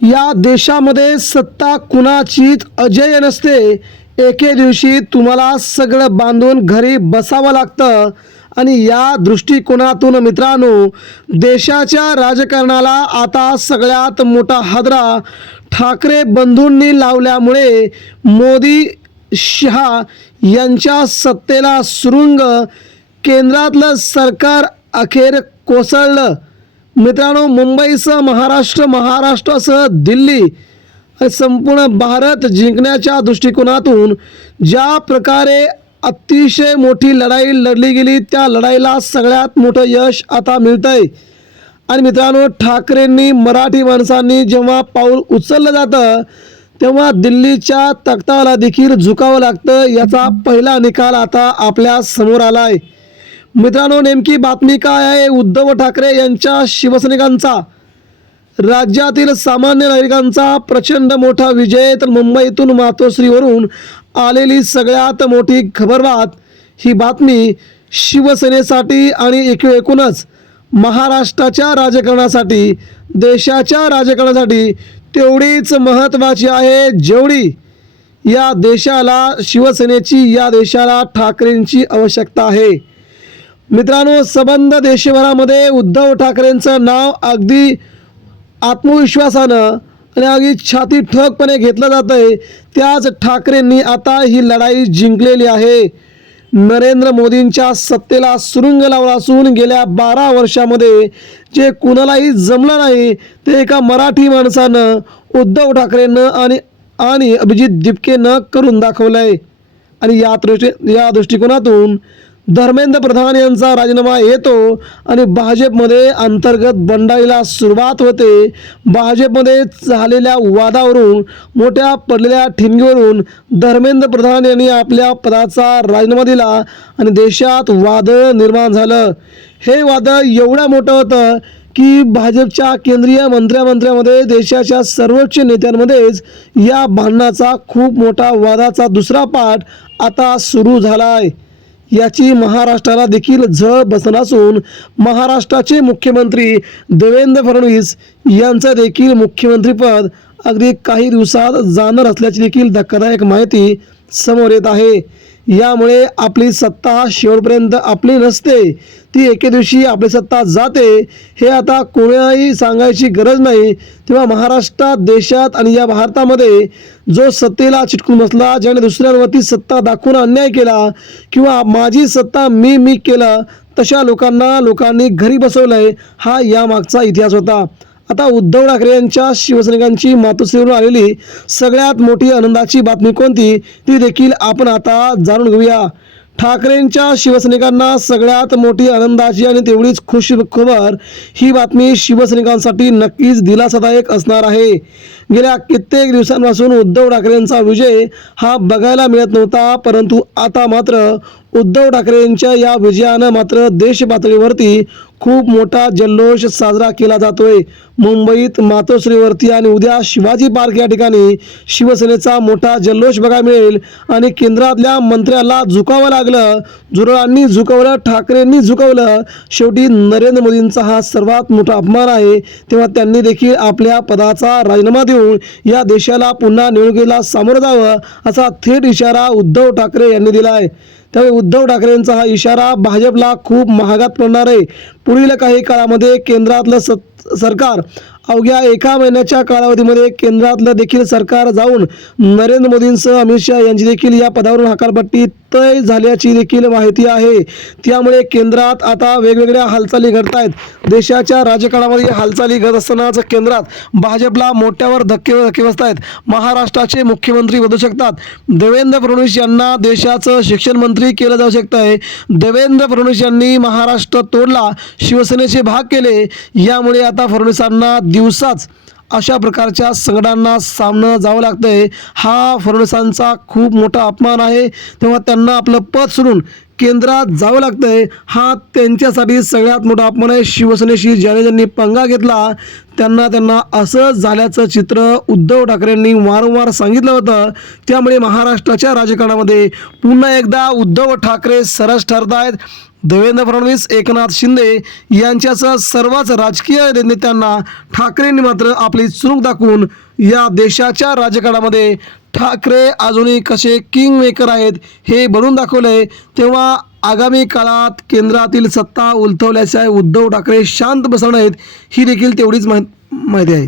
या देशामध्ये सत्ता कुणाचीच अजेय नसते. एके दिवशी तुम्हाला सगळं बांधून घरी बसावं लागतं. आणि या दृष्टिकोनातून मित्रांनो, देशाच्या राजकारणाला आता सगळ्यात मोठा हादरा ठाकरे बंधूंनी लावल्यामुळे मोदी शहा यांच्या सत्तेला सुरुंग, केंद्रातलं सरकार अखेर कोसळलं. मित्रांनो, मुंबईसह महाराष्ट्रासह दिल्ली आणि संपूर्ण भारत जिंकण्याच्या दृष्टिकोनातून ज्या प्रकारे अतिशय मोठी लढाई लढली गेली, त्या लढाईला सगळ्यात मोठं यश आता मिळतंय. आणि मित्रांनो, ठाकरेंनी, मराठी माणसांनी जेव्हा पाऊल उचललं जातं तेव्हा दिल्लीच्या तख्ताला देखील झुकावं लागतं. याचा पहिला निकाल आता आपल्या समोर आलाय. मित्रांनो, नेमकी बातमी काय आहे? उद्धव ठाकरे यांच्या शिवसैनिकांचा राज्यातील सामान्य नागरिकांचा प्रचंड मोठा विजय. तर मुंबईतून मातोश्रीवरून आलेली सगळ्यात मोठी खबरबात ही बातमी शिवसेनेसाठी आणि एकूणच महाराष्ट्राच्या राजकारणासाठी, देशाच्या राजकारणासाठी तेवढीच महत्त्वाची आहे जेवढी या देशाला शिवसेनेची, या देशाला ठाकरेंची आवश्यकता आहे. मित्रांनो, संबंध देशभरामध्ये उद्धव ठाकरेंचं नाव अगदी आत्मविश्वासानं आणि अगदी छाती ठोकपणे घेतलं जातं आहे. त्याच ठाकरेंनी आता ही लढाई जिंकलेली आहे. नरेंद्र मोदींच्या सत्तेला सुरुंग लावला असून गेल्या 12 वर्षामध्ये जे कुणालाही जमलं नाही ते एका मराठी माणसानं, उद्धव ठाकरेंनं आणि अभिजित दिपकेनं करून दाखवलं आहे. आणि या दृष्टिकोनातून धर्मेंद्र प्रधान यांचा राजीनामा येतो आणि भाजपमध्ये अंतर्गत बंडाळीला सुरुवात होते. भाजपमध्ये झालेल्या वादावरून, मोठ्या पडलेल्या ठिणगीवरून धर्मेंद्र प्रधान यांनी आपल्या पदाचा राजीनामा दिला आणि देशात वादळ निर्माण झालं. हे वादळ एवढं मोठं होतं की भाजपच्या केंद्रीय मंत्र्यामध्ये, देशाच्या सर्वोच्च नेत्यांमध्येच या भांडणाचा खूप मोठा वादाचा दुसरा पाठ आता सुरू झाला आहे. याची महाराष्ट्राला देखील झळ बसणार असून महाराष्ट्राचे मुख्यमंत्री देवेंद्र फडणवीस यांचं देखील मुख्यमंत्रीपद अगदी काही दिवसात जाणार असल्याची देखील धक्कादायक माहिती समोर येत आहे. यामुळे आपली सत्ता शेवटपर्यंत आपली नसते, ती एके दिवशी आपली सत्ता जाते, हे आता कोणालाही सांगायची गरज नाही. तेव्हा महाराष्ट्रात, देशात आणि या भारतामध्ये जो सत्तेला चिटकून बसला, ज्याने दुसऱ्यांवरती सत्ता दाखवून अन्याय केला किंवा माझी सत्ता मी केलं, तशा लोकांनी घरी बसवलंय, हा यामागचा इतिहास होता. आता उद्धव ठाकरे यांच्या शिवसैनिकांची मातोश्रीवरून आलेली सगळ्यात मोठी आनंदाची बातमी कोणती, ती देखील आपण आता जाणून घेऊया. ठाकरेंच्या शिवसैनिकांना सगळ्यात मोठी आनंदाची आणि तेवढीच खुशी खबर, ही बातमी शिवसैनिकांसाठी नक्कीच दिलासादायक असणार आहे. गेल्या कित्येक दिवसांपासून उद्धव ठाकरेंचा विजय हा बघायला मिळत नव्हता, परंतु आता मात्र उद्धव ठाकरेंच्या या विजयानं मात्र देश पातळीवरती खूप मोठा जल्लोष साजरा केला जातोय. मुंबईत मातोश्रीवरती आणि उद्या शिवाजी पार्क या ठिकाणी शिवसेनेचा मोठा जल्लोष बघायला मिळेल. आणि केंद्रातल्या मंत्र्याला झुकावं लागलं, जुरळांनी झुकवलं, ठाकरेंनी झुकवलं. शेवटी नरेंद्र मोदींचा हा सर्वात मोठा अपमान आहे. तेव्हा त्यांनी देखील आपल्या पदाचा राजीनामा देऊन या देशाला पुन्हा निवडणुकीला सामोरं जावं, असा थेट इशारा उद्धव ठाकरे यांनी दिला आहे. त्यामुळे उद्धव ठाकरेंचा हा इशारा भाजपला खूप महागात पडणार आहे. पुढील काही काळामध्ये केंद्रातलं सरकार, अवघ्या 1 महिन्याच्या कालावधीमध्ये केंद्रातलं देखील सरकार जाऊन नरेंद्र मोदींसह अमित शहा यांची देखील या पदावरून हकालपट्टी तय झाल्याची देखील माहिती आहे. त्यामुळे केंद्रात आता वेगवेगळ्या हालचाली घडत आहेत. देशाच्या राजकारणामध्ये हालचाली घडत असतानाच केंद्रात भाजपला मोठ्यावर धक्के बसत आहेत. महाराष्ट्राचे मुख्यमंत्री बदलू शकतात. देवेंद्र फडणवीस यांना देशाचं शिक्षण मंत्री केलं जाऊ शकतं आहे. देवेंद्र फडणवीस यांनी महाराष्ट्र तोडला, शिवसेनेचे भाग केले. यामुळे आता फडणवीसांना दिवसाच अशा प्रकारच्या संकटांना सामोरं जावं लागतंय. हा फडणवीसांचा खूप मोठा अपमान आहे. तेव्हा त्यांना आपलं पद सोडून केंद्रात जावं लागतंय, हा त्यांच्यासाठी सगळ्यात मोठा अपमान आहे. शिवसेनेशी ज्यांनी पंगा घेतला त्यांना असं झाल्याचं चित्र उद्धव ठाकरेंनी वारंवार सांगितलं होतं. त्यामुळे महाराष्ट्राच्या राजकारणामध्ये पुन्हा एकदा उद्धव ठाकरे सरस ठरत आहेत. देवेंद्र फडणवीस, एकनाथ शिंदे यांच्यासह सर्वच राजकीय नेत्यांना ठाकरेंनी मात्र आपली चुणूक दाखवून या देशाच्या राजकारणामध्ये ठाकरे अजूनही कसे किंग मेकर आहेत हे बनवून दाखवलंय. तेव्हा आगामी काळात केंद्रातील सत्ता उलथवल्याशिवाय उद्धव ठाकरे शांत बसणार नाहीत ही देखील तेवढीच माहिती आहे.